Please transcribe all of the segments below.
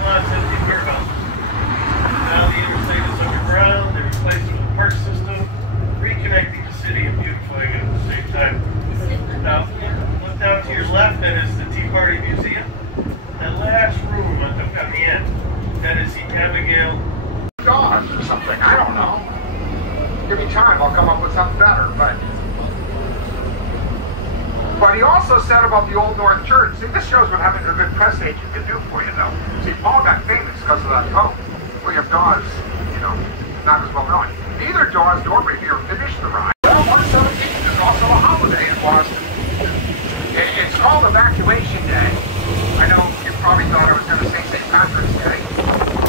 parking lot's empty warehouse. Now the interstate is underground. They're replacing the park system, reconnecting the city and beautifying it at the same time. Now, look down to your left. That is the Tea Party Museum. That last room on the end, that is the Abigail. Dogs or something. I don't know. Give me time. I'll come up with something better. But he also said about the Old North Church. See, this shows what having a good press agent can do for you, though. See, Paul got famous because of that Pope. William Dawes, you know, not as well known. Neither Dawes nor Revere finished the ride. Well, 117th is also a holiday in Boston. It's called Evacuation Day. I know you probably thought I was going to say St. Patrick's Day.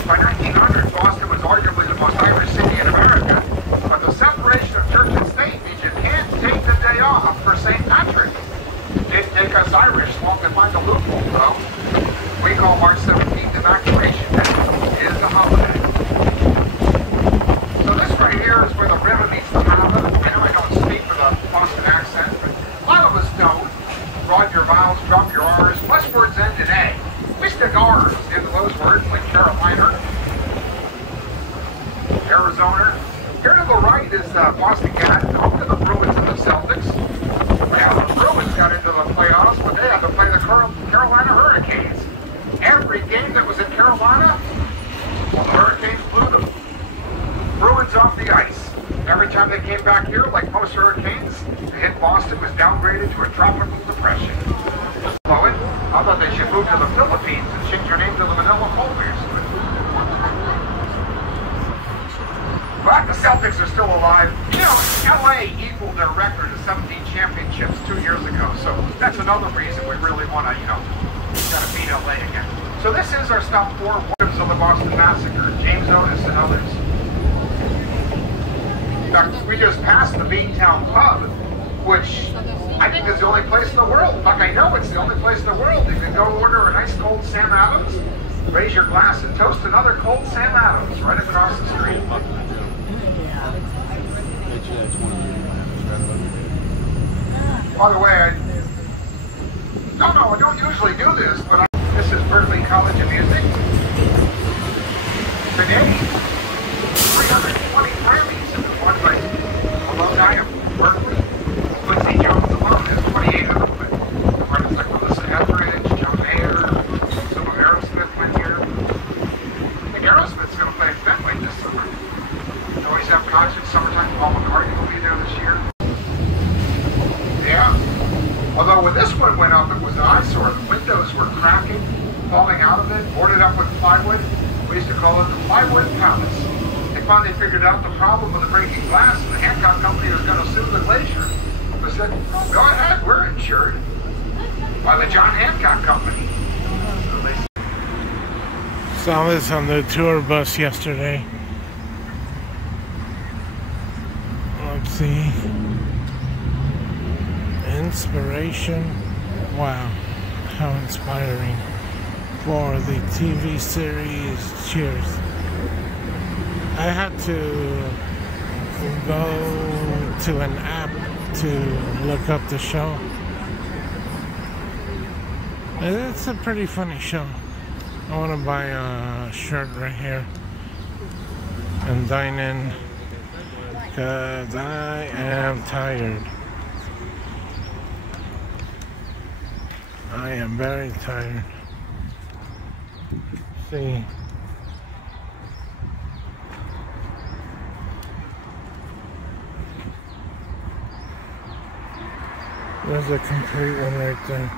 By 1900, Boston was arguably the most Irish city in America, but the separation of church and state means you can't take the day off for St. Patrick. It take us Irish long to find a loophole, though. We call March 17th Evacuation Day. It is a holiday. So this right here is where the river meets the harbor. I know I don't speak with a Boston accent, but a lot of us don't. Broaden your vowels, drop your R's. Plus words end in A. We stick R's into those words like Carolina, Arizona. Here to the right is Boston Cat, home to the Bruins and the Celtics. Well, the Bruins got into the playoffs, but they had to play the Carolina Hurricanes. Every game that was in Carolina, well, the Hurricanes blew them. Bruins off the ice. Every time they came back here, like most hurricanes, the hit Boston was downgraded to a tropical depression. Poet, I thought they should move to the Philippines and change their name to the Manila Polders. But the Celtics are still alive. You know, LA equaled their record of 17 championships 2 years ago, so that's another reason we really want to, you know, gotta beat LA again. So this is our top 4 victims of the Boston Massacre, James Otis and others. In fact, we just passed the Beantown Pub, which I think is the only place in the world. In fact, I know it's the only place in the world. You can go order a nice cold Sam Adams, raise your glass and toast another cold Sam Adams right across the street. By the way, I don't usually do this, but this is Berkeley College of Music. Today, 320 Grammys have been won by alumni of Berkeley. Quincy Jones alone has 28 of them, but artists like Melissa Etheridge, John Mayer, some of Aerosmith went here. I think Aerosmith's going to play at Fenway this summer. They always have concerts, summertime. Paul McCartney will be there this year. Yeah. Although when this one went up, it was an eyesore. The windows were cracking, falling out of it, boarded up with plywood. We used to call it the Plywood Palace. They finally figured out the problem with the breaking glass, and the Hancock Company was going to sue the Glacier. They said, go ahead, we're insured by the John Hancock Company. Saw this on the tour bus yesterday. Let's see. Inspiration. Wow, how inspiring for the TV series Cheers. I had to go to an app to look up the show. It's a pretty funny show. I want to buy a shirt right here and dine in because I am tired. I am very tired. See. There's a complete one right there.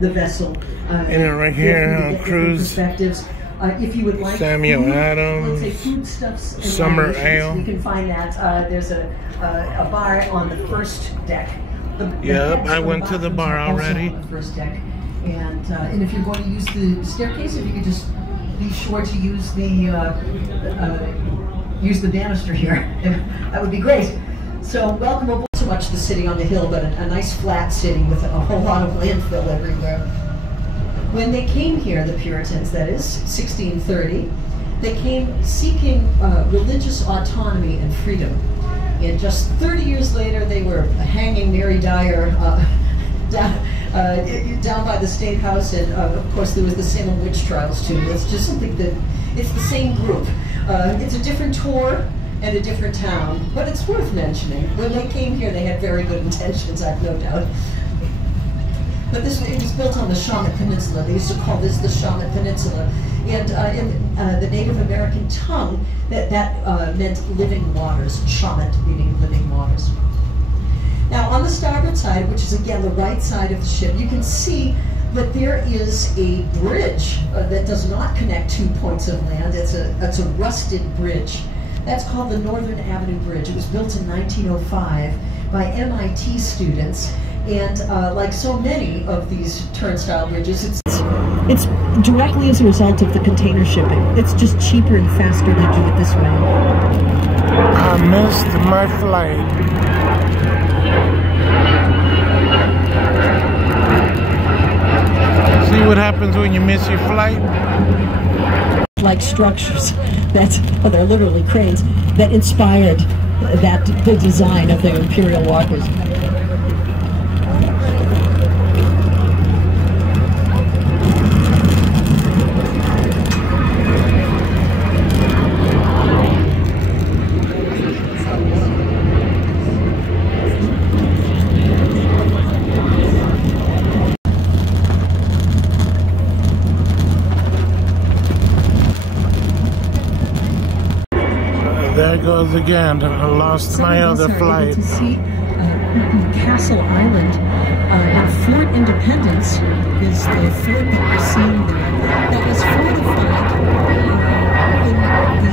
The vessel. And right here on cruise. If you would like Samuel food, Adams, let's say foodstuffs and Summer Ale. You can find that. There's a bar on the first deck. Yep, I went to the bar already. On the first deck. And if you're going to use the staircase, if you could just be sure to use the banister here, that would be great. So welcome aboard. So much the city on the hill, but a nice flat city with a whole lot of landfill everywhere. When they came here, the Puritans, that is, 1630, they came seeking religious autonomy and freedom. And just 30 years later, they were hanging Mary Dyer down by the State House, and of course there was the Salem witch trials too. It's just something that, it's the same group. It's a different tour and a different town, but it's worth mentioning. When they came here, they had very good intentions, I've no doubt. But it was built on the Shawmut Peninsula. They used to call this the Shawmut Peninsula. And in the Native American tongue, that meant living waters, Shawmut meaning living waters. Now on the starboard side, which is again the right side of the ship, you can see that there is a bridge that does not connect two points of land. It's a rusted bridge. That's called the Northern Avenue Bridge. It was built in 1905 by MIT students. And like so many of these turnstile bridges, it's directly as a result of the container shipping. It's just cheaper and faster to do it this way. I missed my flight. See what happens when you miss your flight? Like structures they're literally cranes that inspired the design of the Imperial walkers. There goes again. I lost my other flight. To see Castle Island and Fort Independence is the fort that we're seeing there. That was fortified in